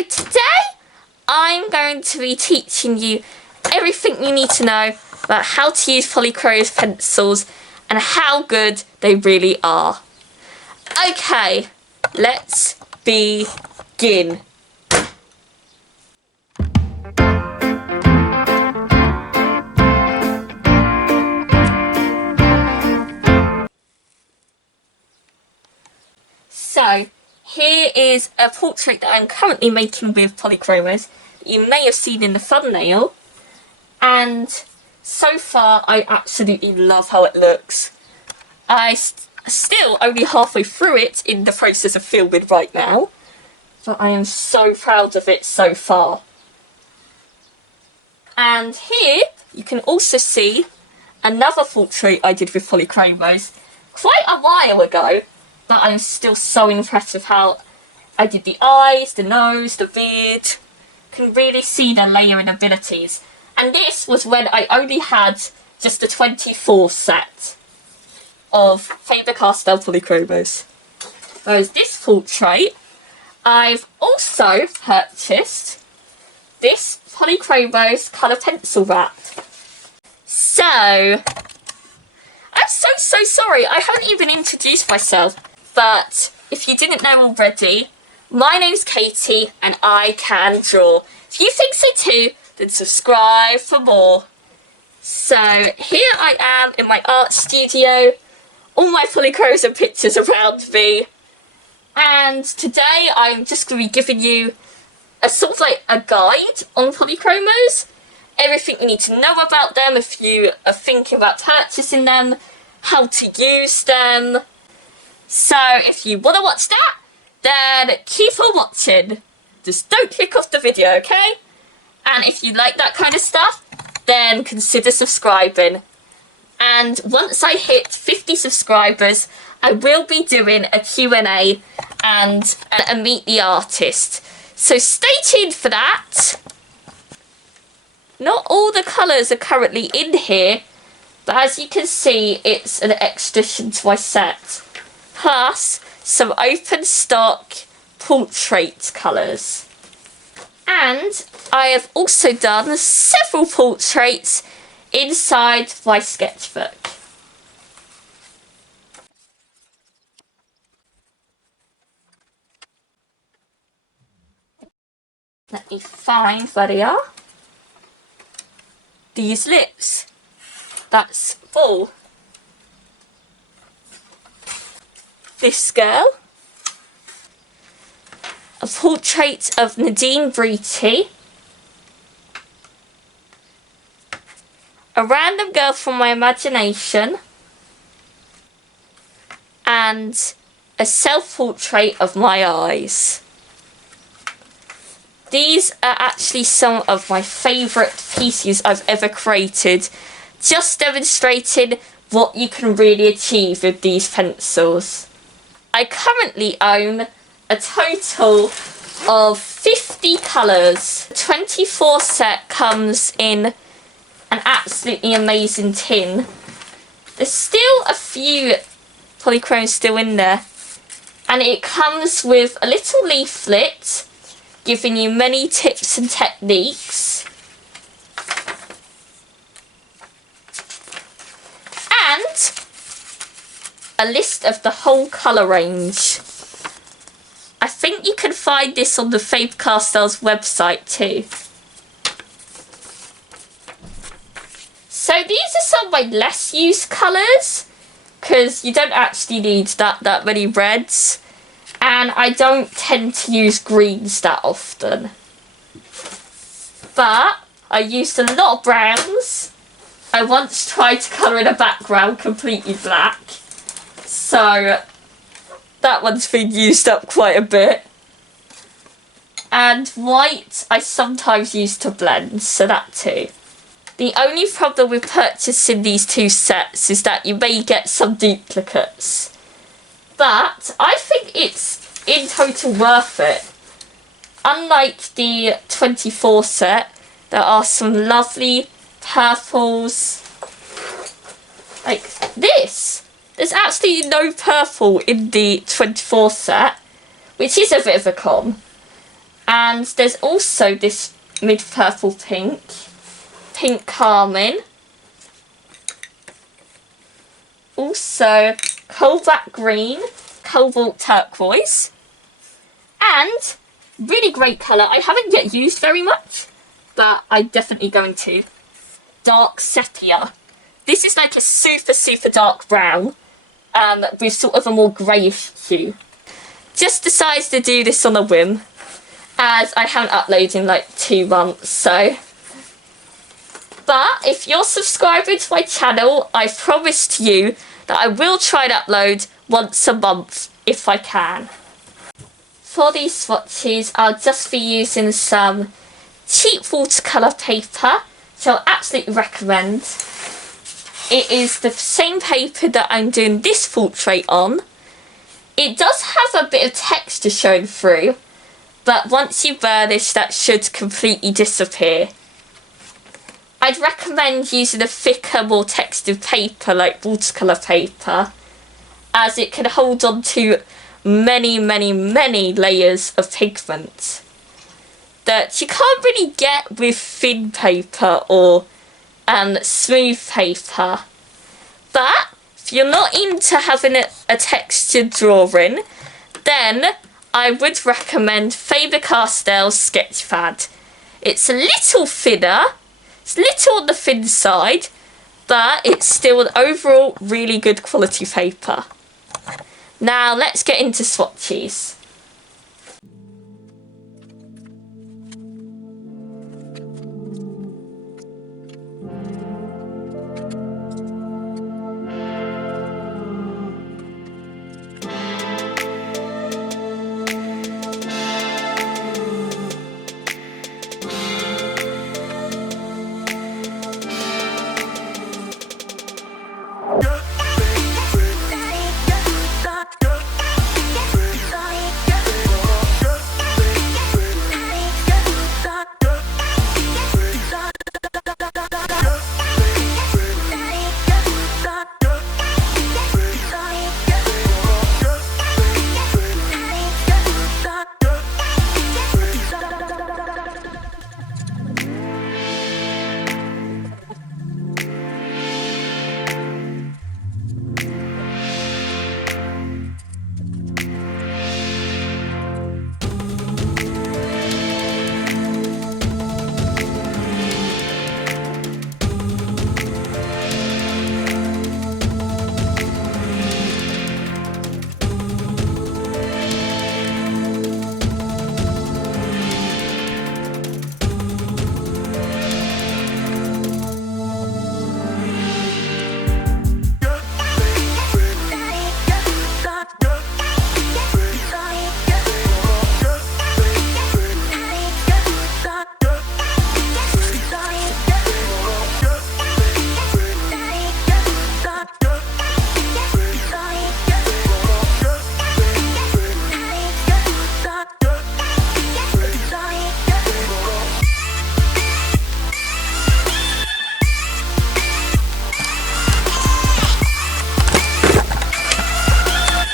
So today I'm going to be teaching you everything you need to know about how to use Polychromos pencils and how good they really are. Okay, let's begin. So, here is a portrait that I'm currently making with Polychromos that you may have seen in the thumbnail, and so far I absolutely love how it looks. I still only halfway through it in the process of filming right now, but I am so proud of it so far. And here you can also see another portrait I did with Polychromos quite a while ago, but I'm still so impressed with how I did the eyes, the nose, the beard. Can really see their layering abilities. And this was when I only had just the 24 set of Faber Castell Polychromos. Whereas this portrait, I've also purchased this Polychromos colour pencil wrap. So, I'm so sorry, I haven't even introduced myself. But if you didn't know already, my name's Caitie and I can draw. If you think so too, then subscribe for more. So here I am in my art studio, all my Polychromos and pictures around me. And today I'm just going to be giving you a sort of like a guide on Polychromos. Everything you need to know about them if you are thinking about purchasing them, how to use them. So if you want to watch that, then keep on watching. Just don't click off the video, okay? And if you like that kind of stuff, then consider subscribing. And once I hit 50 subscribers, I will be doing a Q&A and a meet the artist. So stay tuned for that. Not all the colours are currently in here, but as you can see, it's an extra addition to my set. Plus some open stock portrait colours. And I have also done several portraits inside my sketchbook. Let me find where they are. These lips. That's all. This girl, a portrait of Nadine Breety, a random girl from my imagination, and a self-portrait of my eyes. These are actually some of my favourite pieces I've ever created, just demonstrating what you can really achieve with these pencils. I currently own a total of 50 colours. The 24 set comes in an absolutely amazing tin. There's still a few Polychromos still in there. And it comes with a little leaflet giving you many tips and techniques. And a list of the whole colour range. I think you can find this on the Faber Castell's website too. So these are some of my less used colours, because you don't actually need that many reds, and I don't tend to use greens that often. But I used a lot of browns. I once tried to colour in a background completely black. So that one's been used up quite a bit. And white I sometimes use to blend, so that too. The only problem with purchasing these two sets is that you may get some duplicates. But I think it's in total worth it. Unlike the 24 set, there are some lovely purples. Like this. There's absolutely no purple in the 24 set, which is a bit of a con. And there's also this mid-purple pink, pink carmine, also cobalt green, cobalt turquoise, and really great colour I haven't yet used very much, but I'm definitely going to, dark sepia. This is like a super dark brown with sort of a more greyish hue. Just decided to do this on a whim, as I haven't uploaded in like 2 months, so. But if you're subscribed to my channel, I promised you that I will try and upload once a month if I can. For these swatches, I'll just be using some cheap watercolour paper, so I absolutely recommend. It is the same paper that I'm doing this portrait on. It does have a bit of texture showing through, but once you burnish, that should completely disappear. I'd recommend using a thicker, more textured paper like watercolour paper, as it can hold on to many layers of pigment that you can't really get with thin paper or smooth paper. But if you're not into having a textured drawing, then I would recommend Faber Castell Sketchpad. It's a little thinner, it's a little on the thin side, but it's still an overall really good quality paper. Now let's get into swatches.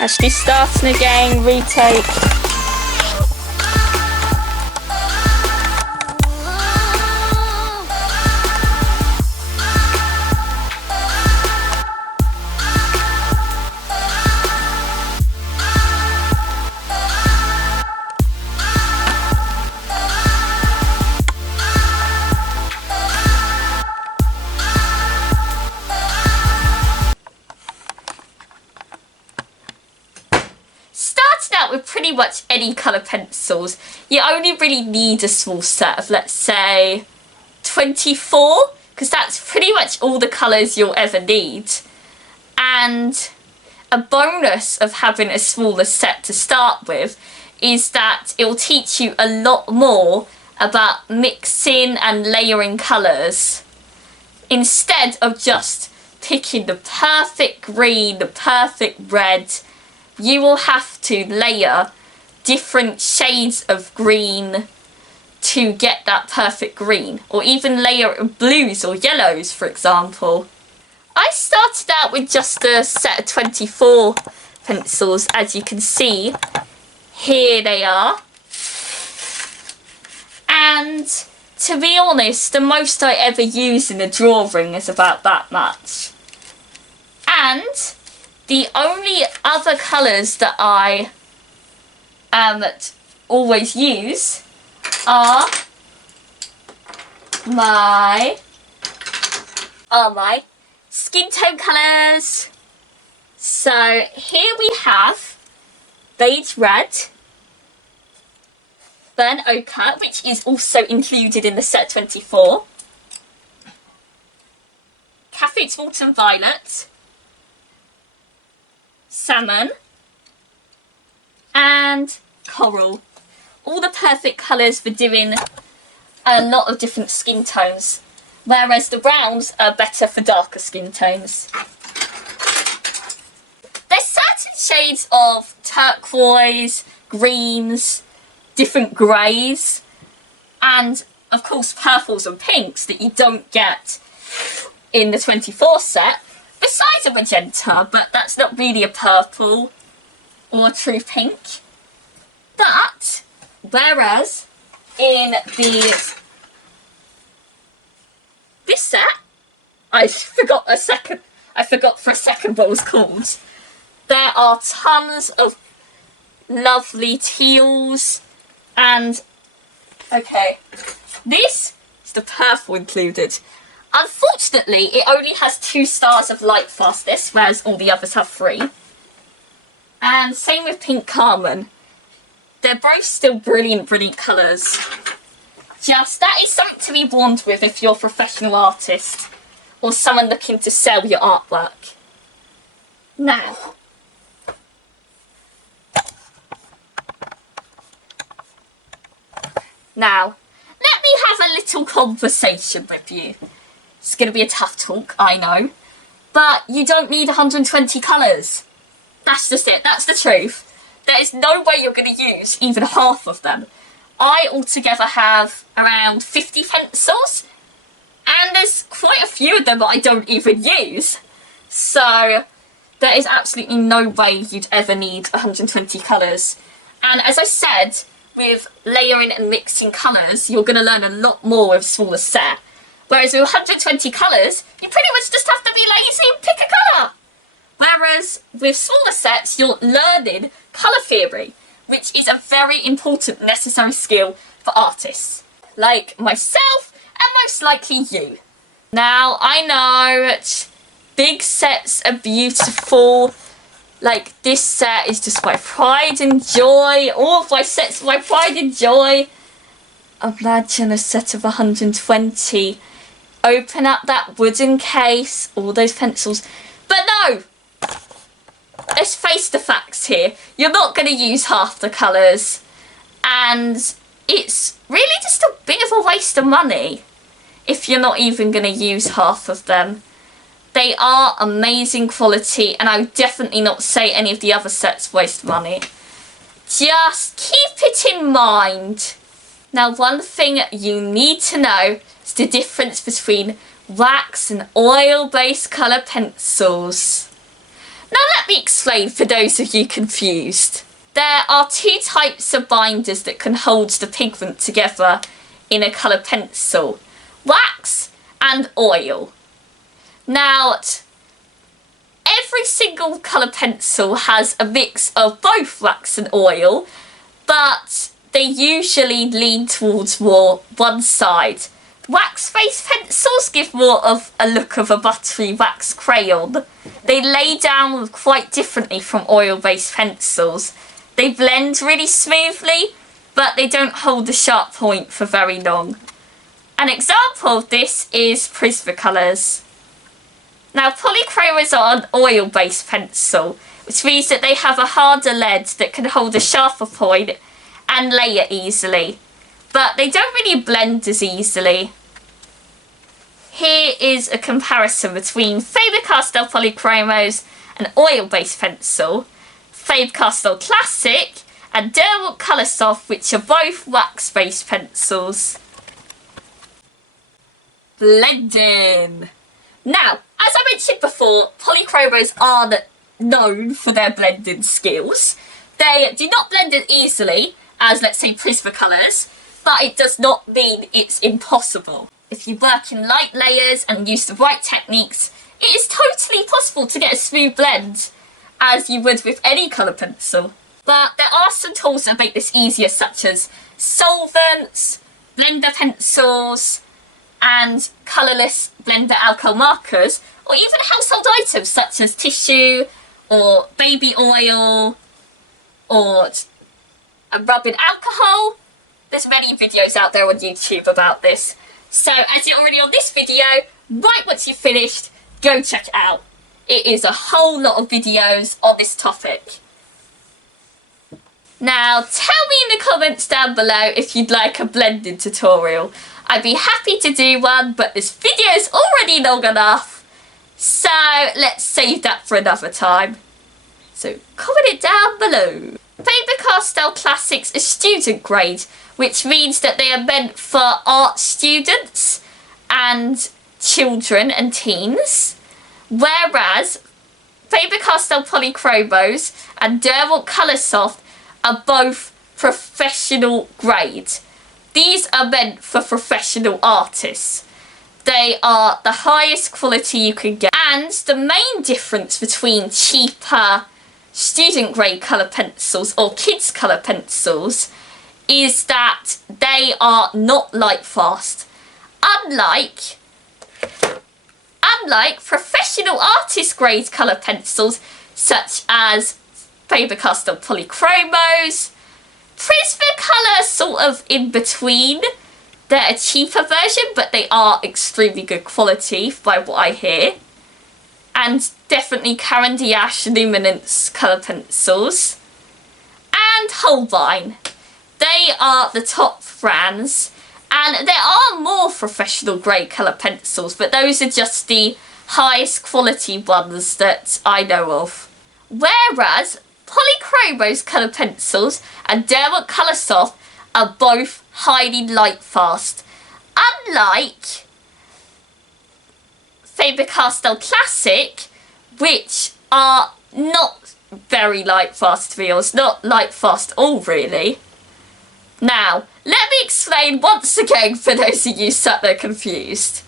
Actually starting again, retake. With pretty much any colour pencils, you only really need a small set of, let's say, 24, because that's pretty much all the colours you'll ever need. And a bonus of having a smaller set to start with is that it will teach you a lot more about mixing and layering colours, instead of just picking the perfect green, the perfect red. You will have to layer different shades of green to get that perfect green, or even layer blues or yellows, for example. I started out with just a set of 24 pencils, as you can see. Here they are. And to be honest, the most I ever use in a drawing is about that much. And the only other colours that I always use are my skin tone colours. So here we have beige red, burnt ochre, which is also included in the set 24, Cafe Autumn Violet, Salmon, and Coral. All the perfect colours for doing a lot of different skin tones, whereas the browns are better for darker skin tones. There's certain shades of turquoise, greens, different greys, and of course purples and pinks that you don't get in the 24 set, besides a magenta, but that's not really a purple or a true pink. But whereas in this set, I forgot for a second what it was called. There are tons of lovely teals, and okay, this is the purple included. Unfortunately, it only has 2 stars of Lightfast, whereas all the others have 3. And same with Pink Carmine. They're both still brilliant colours. Just, that is something to be warned with if you're a professional artist or someone looking to sell your artwork. Now, let me have a little conversation with you. It's going to be a tough talk, I know. But you don't need 120 colours. That's just it. That's the truth. There is no way you're going to use even half of them. I altogether have around 50 pencils. And there's quite a few of them that I don't even use. So there is absolutely no way you'd ever need 120 colours. And as I said, with layering and mixing colours, you're going to learn a lot more with a smaller set. Whereas with 120 colours, you pretty much just have to be lazy and pick a colour. Whereas with smaller sets, you're learning colour theory, which is a very important necessary skill for artists, like myself and most likely you. Now, I know big sets are beautiful. Like, this set is just my pride and joy. All of my sets are my pride and joy. Imagine a set of 120. Open up that wooden case, all those pencils. But no! Let's face the facts here. You're not going to use half the colours. And it's really just a bit of a waste of money if you're not even going to use half of them. They are amazing quality, and I would definitely not say any of the other sets waste money. Just keep it in mind. Now, one thing you need to know is the difference between wax and oil-based colour pencils. Now, let me explain for those of you confused. There are 2 types of binders that can hold the pigment together in a colour pencil. Wax and oil. Now, every single colour pencil has a mix of both wax and oil, but they usually lean towards more one side. Wax-based pencils give more of a look of a buttery wax crayon. They lay down quite differently from oil-based pencils. They blend really smoothly, but they don't hold a sharp point for very long. An example of this is Prismacolors. Now, Polychromos are an oil-based pencil, which means that they have a harder lead that can hold a sharper point and layer easily, but they don't really blend as easily. Here is a comparison between Faber Castell Polychromos, an oil-based pencil, Faber Castell Classic, and Derwent Colour Soft, which are both wax-based pencils. Blending. Now, as I mentioned before, Polychromos are known for their blending skills. They do not blend as easily as, let's say, Prismacolors, but it does not mean it's impossible. If you work in light layers and use the right techniques, it is totally possible to get a smooth blend, as you would with any colour pencil. But there are some tools that make this easier, such as solvents, blender pencils, and colourless blender alcohol markers, or even household items such as tissue, or baby oil, or rubbing alcohol. There's many videos out there on YouTube about this. So as you're already on this video, right once you've finished, go check it out. It is a whole lot of videos on this topic. Now tell me in the comments down below if you'd like a blending tutorial. I'd be happy to do one, but this video is already long enough. So let's save that for another time. So comment it down below. Faber-Castell Classics are student grade, which means that they are meant for art students and children and teens, whereas Faber-Castell Polychromos and Derwent Coloursoft are both professional grade. These are meant for professional artists. They are the highest quality you can get, and the main difference between cheaper student grade colour pencils or kids colour pencils is that they are not Lightfast. Unlike professional artist grade colour pencils such as Faber-Castell Polychromos, Prismacolor sort of in between. They're a cheaper version, but they are extremely good quality by what I hear. And definitely Caran d'Ache Luminance colour pencils. And Holbein. They are the top brands. And there are more professional grade colour pencils, but those are just the highest quality ones that I know of. Whereas Polychromos colour pencils and Derwent Coloursoft are both highly Lightfast. Unlike Faber-Castell Classic, which are not very Lightfast to be honest, not Lightfast at all really. Now, let me explain once again for those of you sat there confused.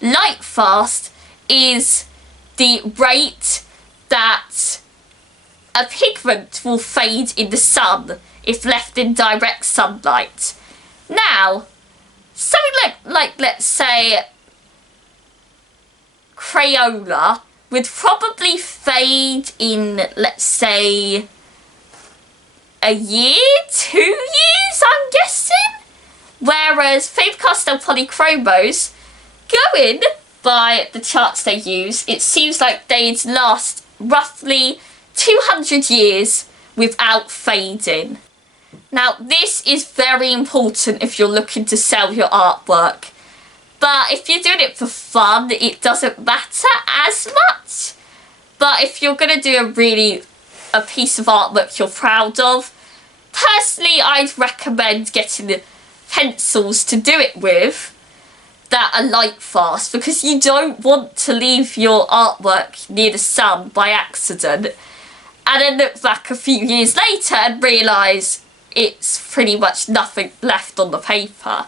Lightfast is the rate that a pigment will fade in the sun if left in direct sunlight. Now, something like let's say Crayola would probably fade in, let's say, a year, 2 years, I'm guessing. Whereas Faber-Castell Polychromos, going by the charts they use, it seems like they'd last roughly 200 years without fading. Now, this is very important if you're looking to sell your artwork. But if you're doing it for fun, it doesn't matter as much. But if you're going to do a piece of artwork you're proud of, personally, I'd recommend getting the pencils to do it with that are Lightfast, because you don't want to leave your artwork near the sun by accident and then look back a few years later and realise it's pretty much nothing left on the paper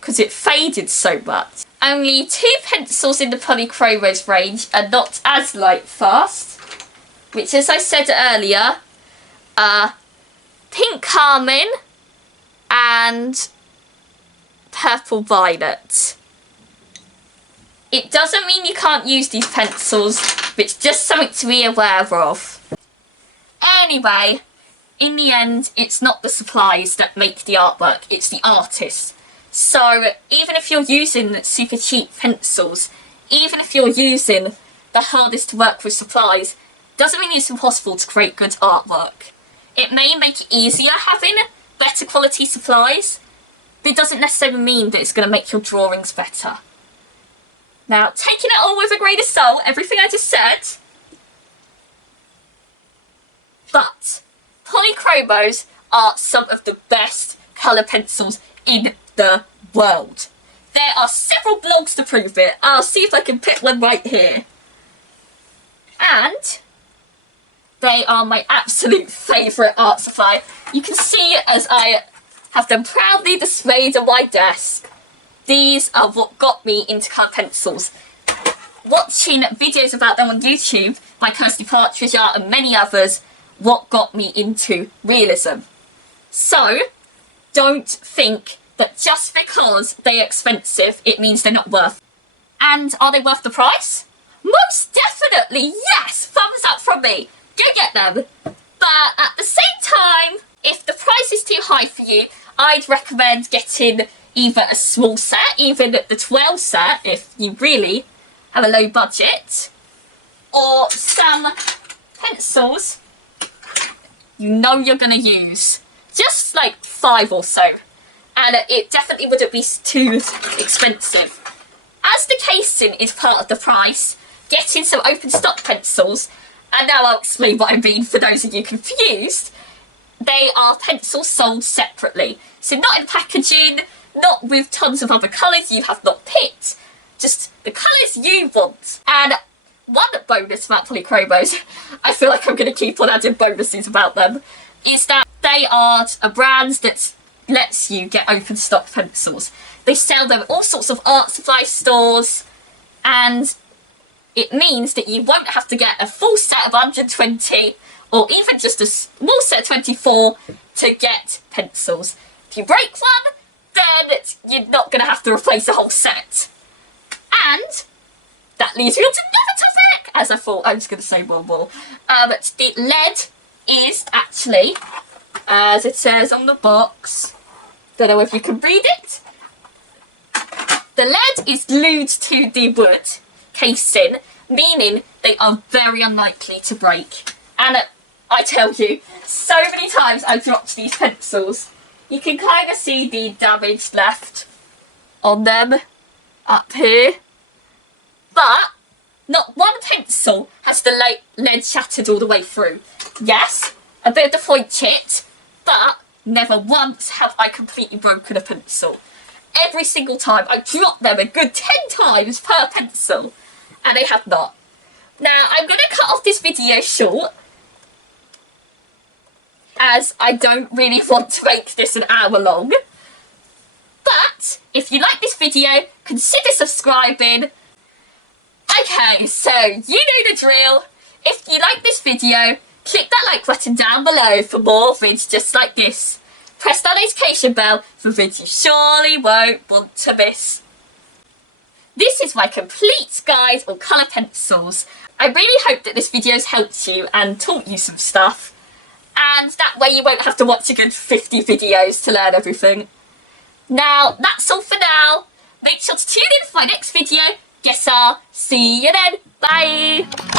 because it faded so much. Only 2 pencils in the Polychromos range are not as Lightfast, which, as I said earlier, are Pink Carmine and Purple Violet. It doesn't mean you can't use these pencils, but it's just something to be aware of. Anyway, in the end, it's not the supplies that make the artwork, it's the artist. So even if you're using super cheap pencils, even if you're using the hardest to work with supplies, doesn't mean it's impossible to create good artwork. It may make it easier having better quality supplies, but it doesn't necessarily mean that it's going to make your drawings better. Now, taking it all with a grain of salt, everything I just said, but Polychromos are some of the best colour pencils in the world. There are several blogs to prove it. I'll see if I can pick one right here. And they are my absolute favourite art supply. You can see as I have them proudly displayed on my desk. These are what got me into colour pencils. Watching videos about them on YouTube by Kirsty Partridge and many others, what got me into realism. So, don't think that just because they're expensive, it means they're not worth. And are they worth the price? Most definitely, yes! Thumbs up from me. Go get them. But at the same time, if the price is too high for you, I'd recommend getting either a small set, even the 12 set, if you really have a low budget, or some pencils you know you're going to use. Just like 5 or so. And it definitely wouldn't be too expensive. As the casing is part of the price, getting some open stock pencils, and now I'll explain what I mean for those of you confused, they are pencils sold separately. So not in packaging, not with tons of other colours you have not picked, just the colours you want. And one bonus about Polychromos, I feel like I'm going to keep on adding bonuses about them, is that they are a brand that lets you get open stock pencils. They sell them at all sorts of art supply stores, and it means that you won't have to get a full set of 120 or even just a small set of 24 to get pencils. If you break one, then you're not going to have to replace a whole set. And that leads me on to another topic, as I thought I was going to say one more. The lead is actually, as it says on the box, don't know if you can read it, the lead is glued to the wood casing, meaning they are very unlikely to break. And I tell you, so many times I've dropped these pencils. You can kind of see the damage left on them up here. But not one pencil has the lead shattered all the way through. Yes, a bit of the point chipped, but never once have I completely broken a pencil. Every single time I dropped them a good 10 times per pencil, and they have not. Now, I'm going to cut off this video short, as I don't really want to make this an hour long. But, if you like this video, consider subscribing. Okay, so you know the drill. If you like this video, click that like button down below for more vids just like this. Press that notification bell for vids you surely won't want to miss. This is my complete guide on colour pencils. I really hope that this video has helped you and taught you some stuff. And that way you won't have to watch a good 50 videos to learn everything. Now, that's all for now. Make sure to tune in for my next video. Guess I'll see you then. Bye!